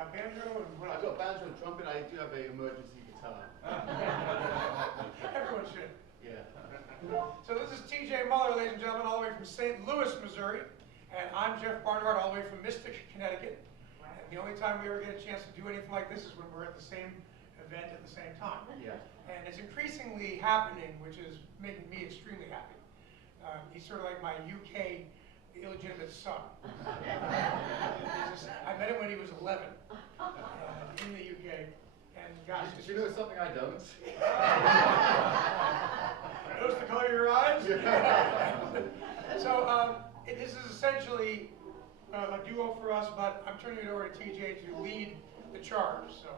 got banjo and what I've got banjo and trumpet. I do have an emergency guitar. Everyone should. Yeah. So this is T.J. Muller, ladies and gentlemen, all the way from St. Louis, Missouri. And I'm Jeff Barnhart, all the way from Mystic, Connecticut. And the only time we ever get a chance to do anything like this is when we're at the same event at the same time. Yeah. And it's increasingly happening, which is making me extremely happy. He's sort of like my UK illegitimate son. I met him when he was 11 in the UK. And gosh, Do you know something I don't? Notice the color of your eyes? Yeah. So this is essentially a duo for us, but I'm turning it over to TJ to lead the charge. So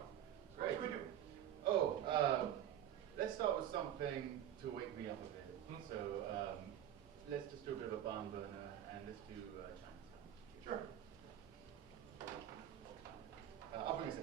what should we do? Oh, let's start with something to wake me up a bit. So let's just do a bit of a barn burner, and let's do Chinatown. Sure. I'll bring us in.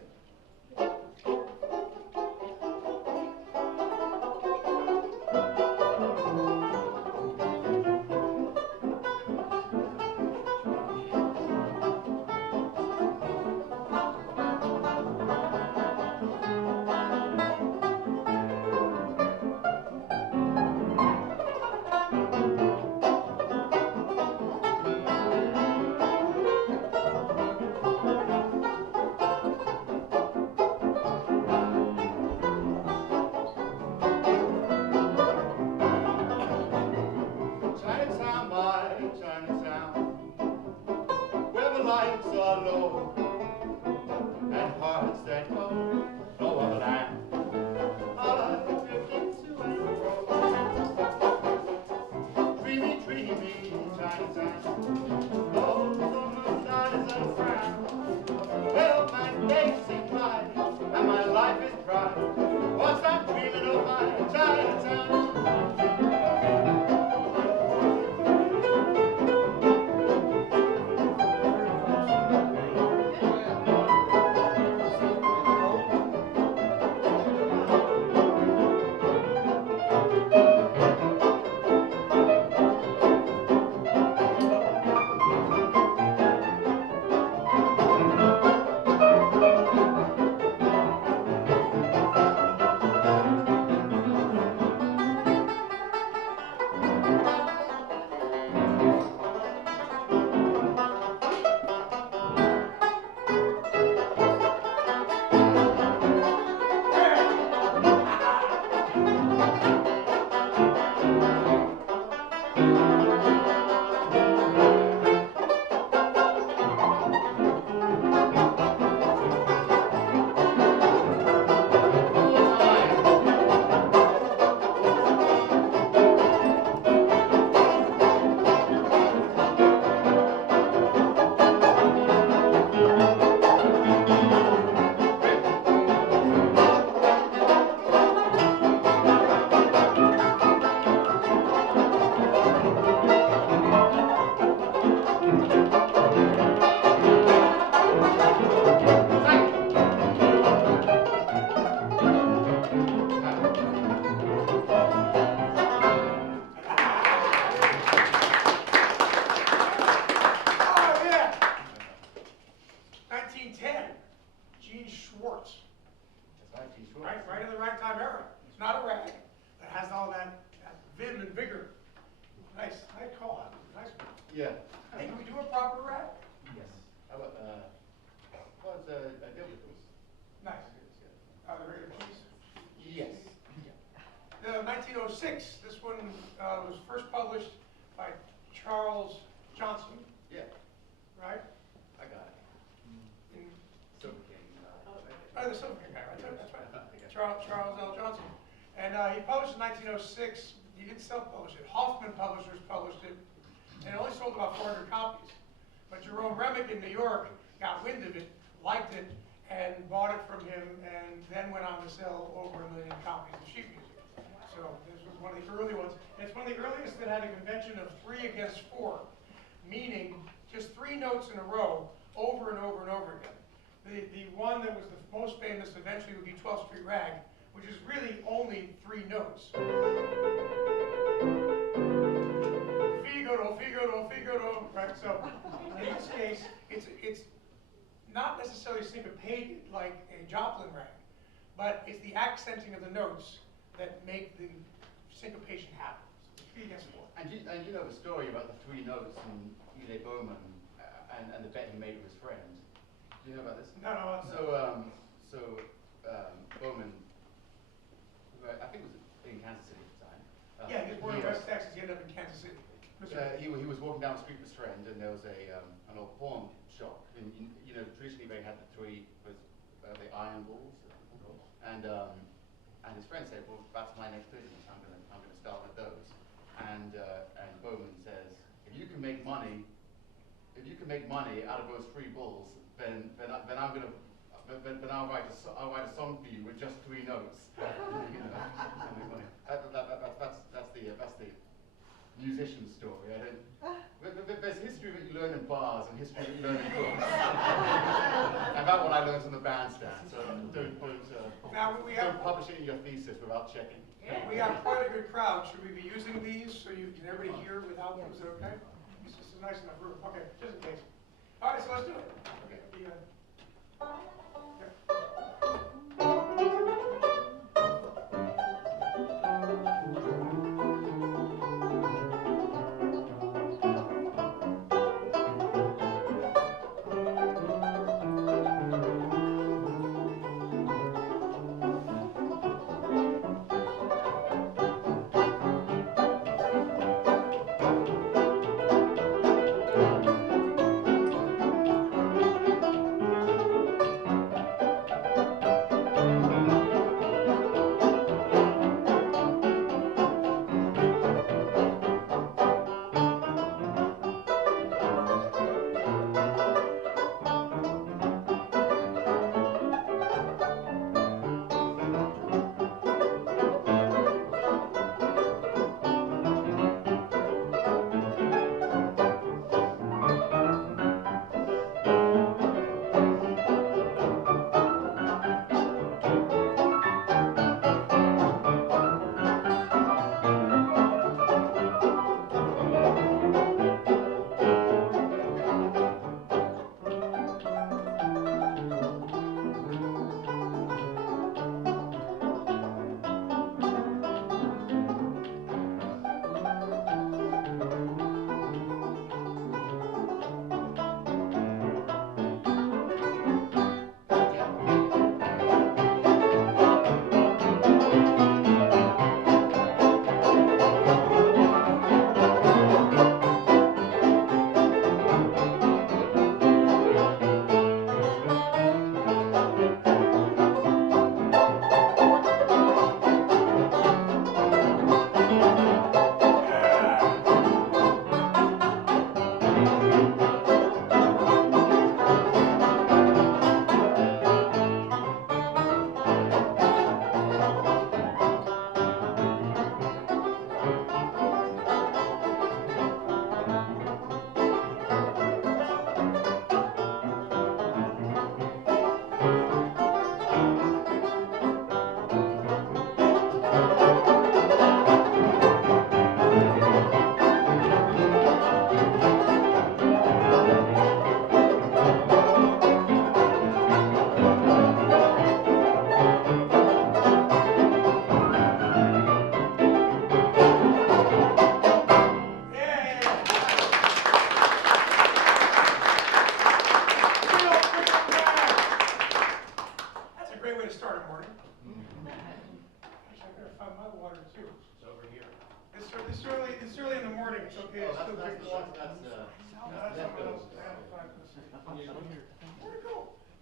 Right in the ragtime era. It's not a rag. It has all that vim and vigor. Nice call. Nice one. Yeah. Hey, can we do a proper rag? Yes. How about I deal with those. Nice. The regular keys? Yes. Yeah. 1906. This one was first published by Charles Johnson. Yeah. Right? I got it. In, Silver King. the Silver King guy, right? That's right. Charles L. Johnson. And he published in 1906. He didn't self-publish it. Hoffman Publishers published it, and it only sold about 400 copies. But Jerome Remick in New York got wind of it, liked it, and bought it from him, and then went on to sell over 1 million copies of sheet music. So this was one of the early ones. And it's one of the earliest that had a convention of 3 against 4, meaning just 3 notes in a row, over and over and over again. The one that was the most famous eventually would be 12th Street Rag, which is really only 3 notes. Figaro, Figaro, Figaro, right? So in this case, it's not necessarily syncopated like a Joplin rag, but it's the accenting of the notes that make the syncopation happen. So 3 against 4. And you know the story about the 3 notes and Eli Bowman and the bet he made with his friend. Do you know about this? No. Bowman, I think it was in Kansas City at the time. Yeah, he was born in West Texas. He ended up in Kansas City. He was walking down the street with his friend, and there was an old pawn shop. And you know, traditionally they had the 3 the iron balls, and his friend said, "Well, that's my next business. I'm gonna start with those." And Bowman says, "If you can make money out of those 3 bulls, then I'll write a song for you with just 3 notes." You know, that's the musician's story. There's history that you learn in bars and history that you learn in books. And that's what I learned on the bandstand. So don't publish it in your thesis without checking. We have quite a good crowd. Should we be using these so you can everybody hear without them? Is it okay? It's just a nice enough room. Okay, just in case. All right, so let's do it. Okay.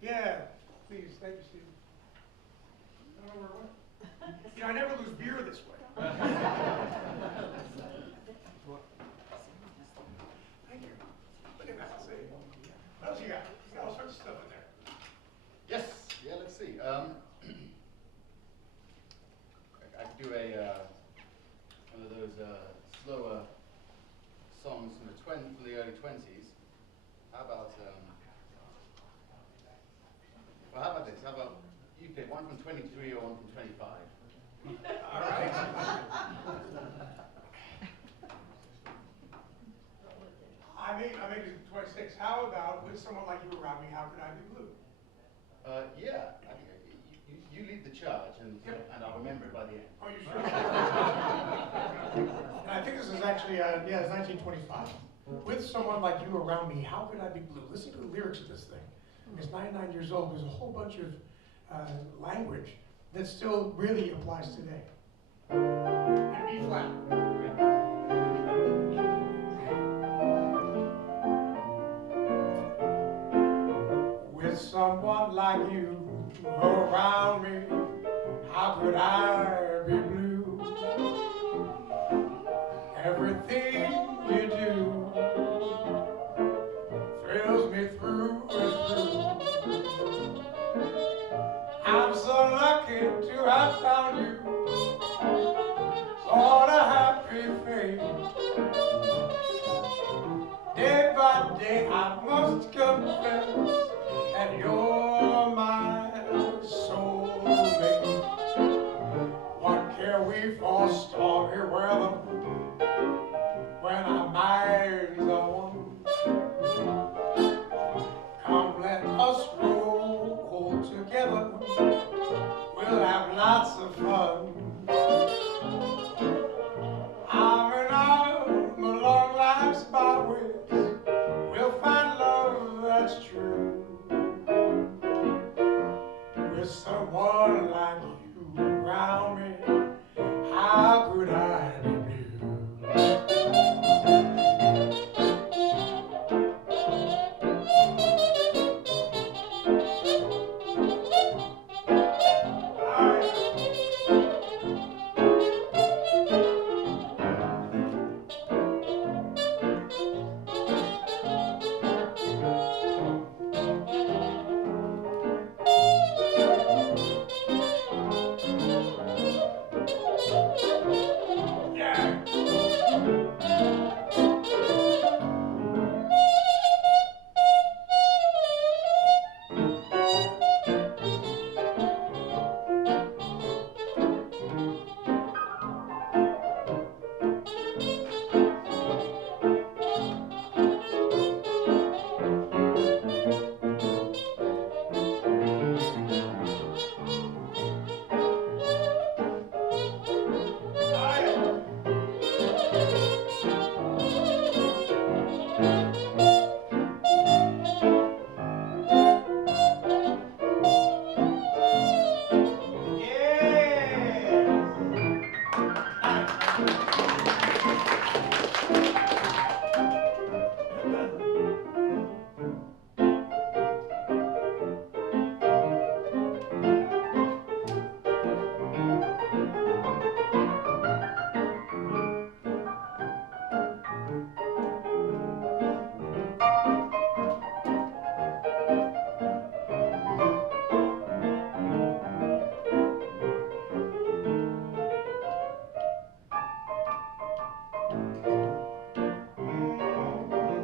Yeah, please, thank you, Steve. I don't know where it went. You know, I never lose beer this way. Thank you. Look at that, see? What else you got? You got all sorts of stuff in there. Yes, yeah, let's see. I could do one of those slower songs from the early 20s. How about well, how about this? How about you pick one from 23 or one from 25? All right. I may do 25. 1926. How about with someone like you around me, how could I be blue? Yeah, I think you lead the charge, and I'll remember it by the end. Are you sure? And I think this is actually, yeah, it's 1925. With someone like you around me, how could I be blue? Listen to the lyrics of this thing. It's 99 years old. There's a whole bunch of language that still really applies today. And B flat. With someone like you around me, how could I be blue? Everything you do thrills me through and through. I'm so lucky to have found you on a happy fate. Day by day I must confess that you're my soulmate. What care we for stormy weather when our minds are one? Come, let us roll together. We'll have lots of fun. Arm in arm along life's byways, we'll find love that's true. With someone like you around me, how could I be blue?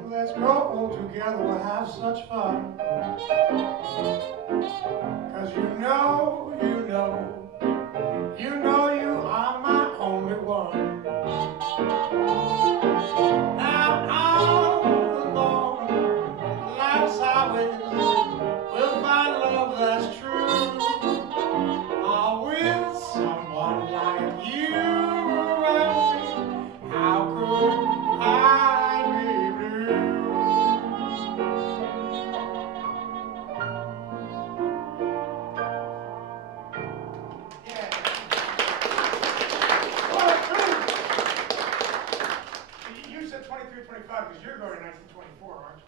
Let's go all together, we'll have such fun. 'Cause you know you are my only one. Now all along life's highways, we'll find love that's true. Or with someone like you around me, how could I be blue? Yeah. You said 23 or 25 because you're going to 1924, aren't you?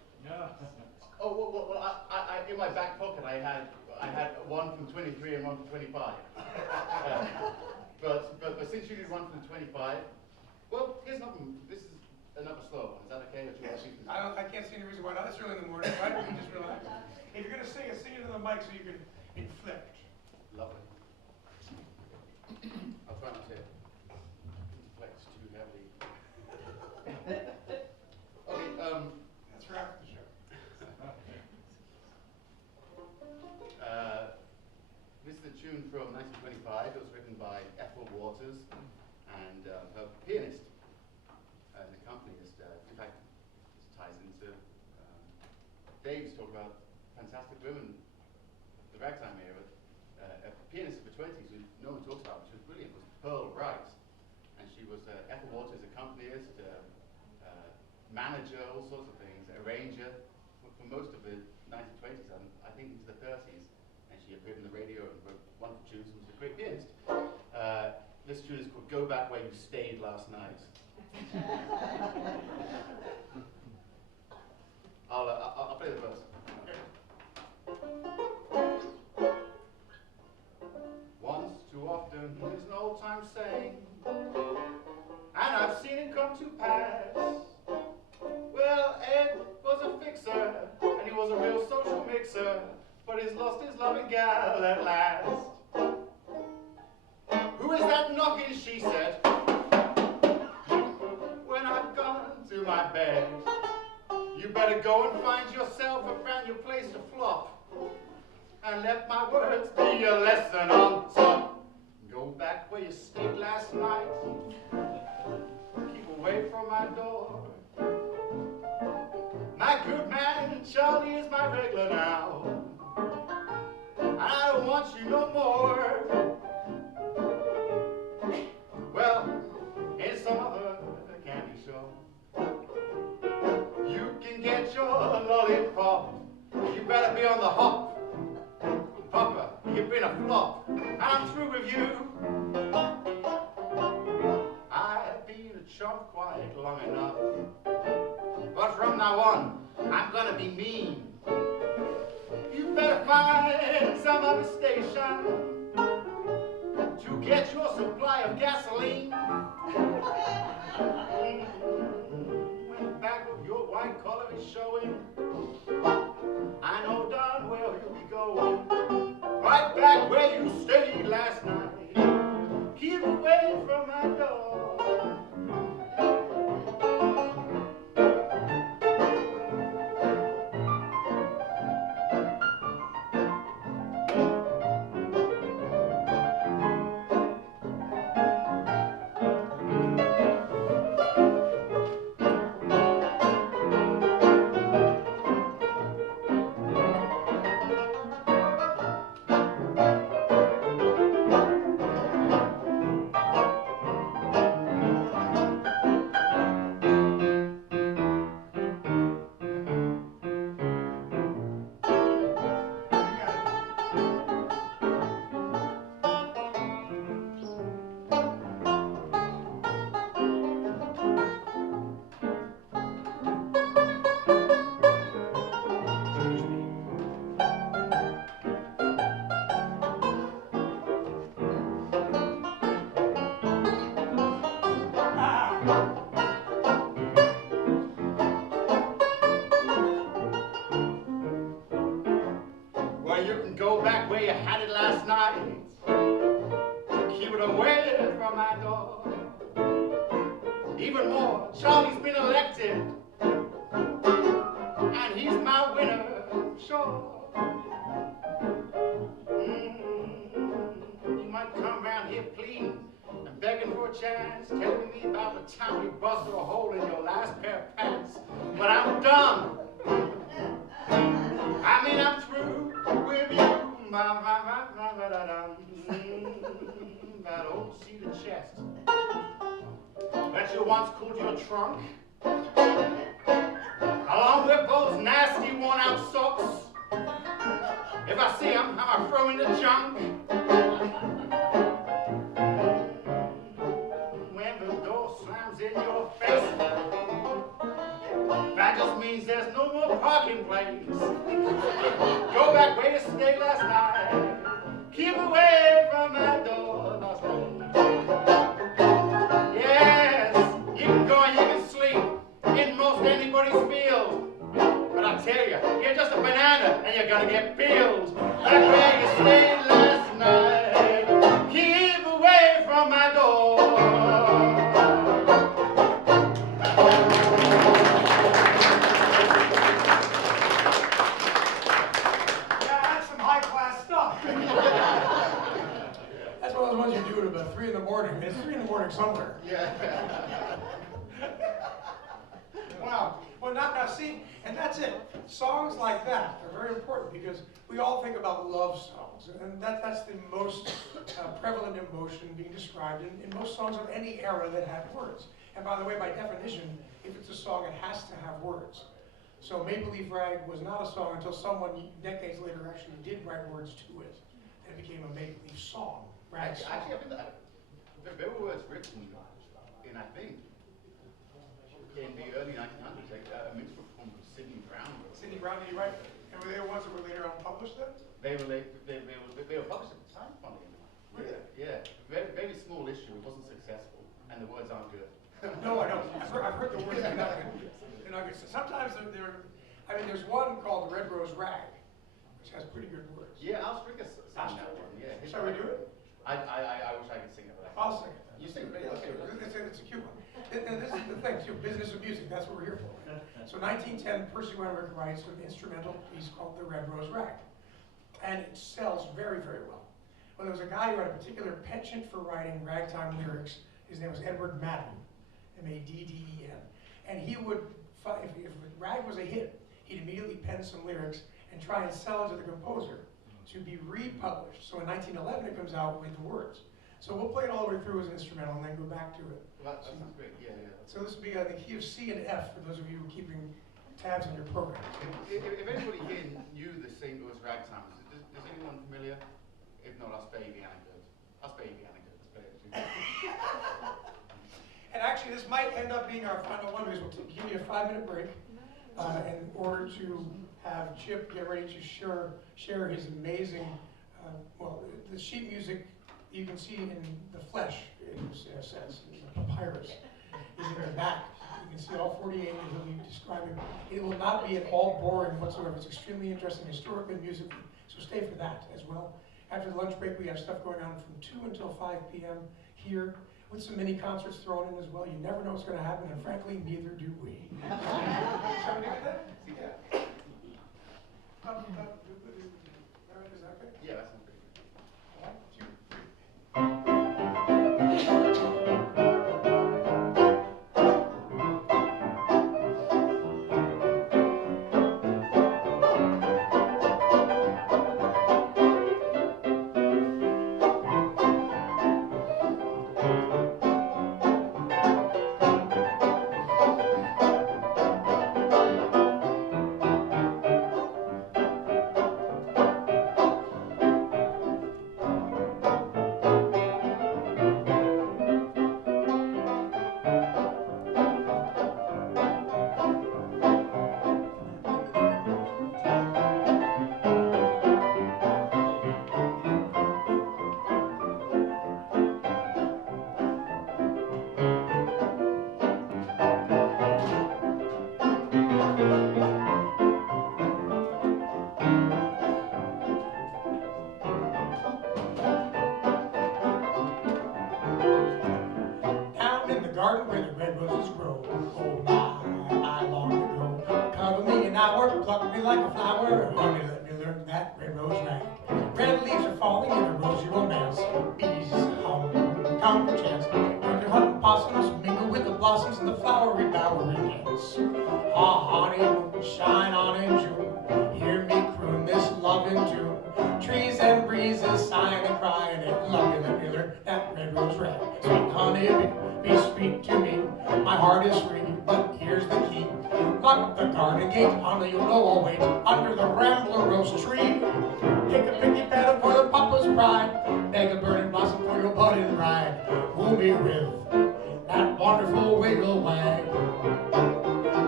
Oh, well I in my back pocket I had one from 23 and one from 25. But since you did one from 25, well, here's nothing. This is another slow one. Is that okay? Or do you want Yes. to keep this? I can't see any reason why not. It's early in the morning, right? We can just relax. If you're going to sing it into the mic so you can inflict. Lovely. I'll try not to flex too heavily. Okay, That's for after the show. This is a tune from 1925. It was written by Ethel Waters and her pianist and accompanist. In fact, this ties into Dave's talked about fantastic women, the Ragtime era. A pianist of the 20s who no one talks about, but she was brilliant, was Pearl Wright. And she was Ethel Waters' accompanist, manager, all sorts of things, arranger for most of the 1920s and I think into the 30s. And she appeared on the radio and wrote wonderful tunes and was a great pianist. This tune is called Go Back Where You Stayed Last Night. I'll play the verse. Once too often is an old time saying, and I've seen it come to pass. Well, Ed was a fixer, and he was a real social mixer, but he's lost his loving gal at last. Who is that knocking, she said, when I've gone to my bed. You better go and find yourself a brand new place to flop, and let my words be a lesson on top. Go back where you stayed last night. Keep away from my door. My good man Charlie is my regular now, and I don't want you no more. Well, in some other candy shop, you can get your lollipop. You better be on the hop. Papa, you've been a flop, and I'm through with you. I've been a chump quite long enough, but from now on, I'm gonna be mean. You better find some other station to get your supply of gasoline. When the back of your white collar is showing, I know darn well you'll be going right back where you stayed last night. Keep away from my door. You can go back where you had it last night. Keep it away from my door. Even more, Charlie's been elected, and he's my winner, sure. You might come around here pleading and begging for a chance, telling me about the time you busted a hole in your last pair of pants. But I'm done. I mean, I'm through with you, that old cedar chest that you once cooled your trunk, along with those nasty worn-out socks. If I see them, I throw in the junk. When the door slams in your face, that just means there's no more parking place. Go back where you stayed last night. Keep away from my door last night. Yes, you can go and you can sleep in most anybody's field. But I tell you, you're just a banana and you're gonna get peeled. Back where you stayed last night. Keep away from my door. That's one of the ones you do at about 3 in the morning. It's 3 in the morning somewhere. Yeah. Wow. Well, now see, and that's it. Songs like that are very important because we all think about love songs, and that's the most prevalent emotion being described in most songs of any era that have words. And by the way, by definition, if it's a song, it has to have words. So Maple Leaf Rag was not a song until someone decades later actually did write words to it. And it became a Maple Leaf song. Rag song. Actually, I think that there were words written in, I think, in the early 1900s, like, a mixed performed with Sidney Brown. Sidney Brown, did you write? And were they the ones that were later on published then? They were published at the time, funny enough. Really? Yeah. Very, very small issue. It wasn't successful, and the words aren't good. No, I don't. I've heard the words. They're not good. They're not good. So sometimes there's one called Red Rose Rag, which has pretty good words. Yeah, Al Stricker sang that one. Yeah. Shall we do it? I wish I could sing it, but I can't. I'll sing it. You sing it. Yeah, Okay. it's a cute one. And this is the thing, too, business of music, that's what we're here for. So 1910, Percy Wentworth writes an instrumental piece called The Red Rose Rag. And it sells very, very well. Well, there was a guy who had a particular penchant for writing ragtime lyrics. His name was Edward Madden, M-A-D-D-E-N. And he would, if Rag was a hit, he'd immediately pen some lyrics and try and sell it to the composer to be republished. So in 1911, it comes out with the words. So we'll play it all the way through as an instrumental and then go back to it. Well, that sounds great. Yeah. So this will be the key of C and F for those of you keeping tabs on your program. If anybody here knew the St. Louis Ragtime, is anyone familiar? If not, I'll spare you the anecdote. I'll spare you the anecdote. And actually, this might end up being our final one because we'll give you a 5-minute break in order to have Chip get ready to share his amazing, the sheet music you can see in the flesh, in a sense, in the papyrus, is in the back. You can see all 48 that he'll be describing. It will not be at all boring whatsoever. It's extremely interesting historically and musically, so stay for that as well. After the lunch break, we have stuff going on from 2 until 5 p.m. here, with some mini concerts thrown in as well. You never know what's going to happen, and frankly, neither do we. Shall we do that? Yeah. Is that okay? Yeah, that sounds pretty good. 1, 2, 3. Garden where the red roses grow. Oh my, I long to go. Cover me an hour, pluck me like a flower. Honey, let me learn that red rose rag. Red leaves are falling in a rosy romance. Bees hum, come perchance. Winter hunting possums mingle with the blossoms in the flowery bowery dance. Ah, honey, shine on in June. Hear me croon this loving tune. Trees and breezes sighing and crying and loving let me learn that red rose rag. Sweet honey, be sweet to me. My heart is free, but here's the key. Lock up the garden gate, honey, you'll know I'll wait under the rambler rose tree. Take a picky petal for the papa's pride. Beg a burning blossom for your budding ride. Woo me with that wonderful wiggle wag.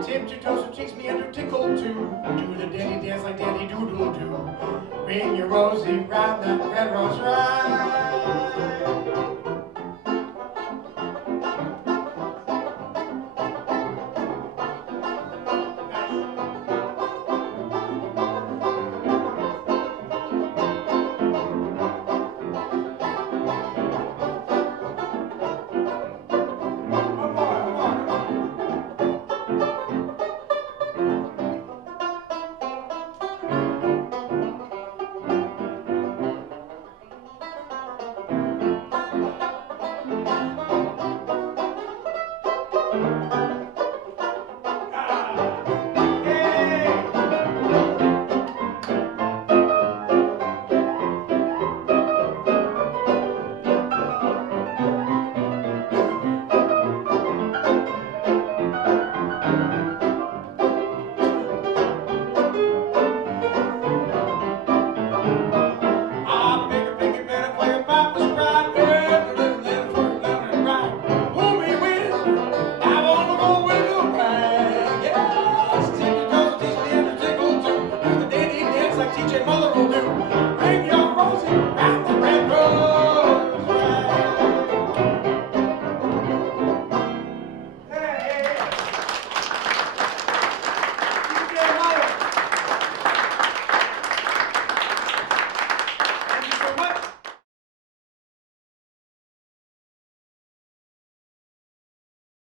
Tip your toes and cheeks me and do tickle too. Do the dandy dance like dandy doodle do. Ring your rosy round that red rose rag.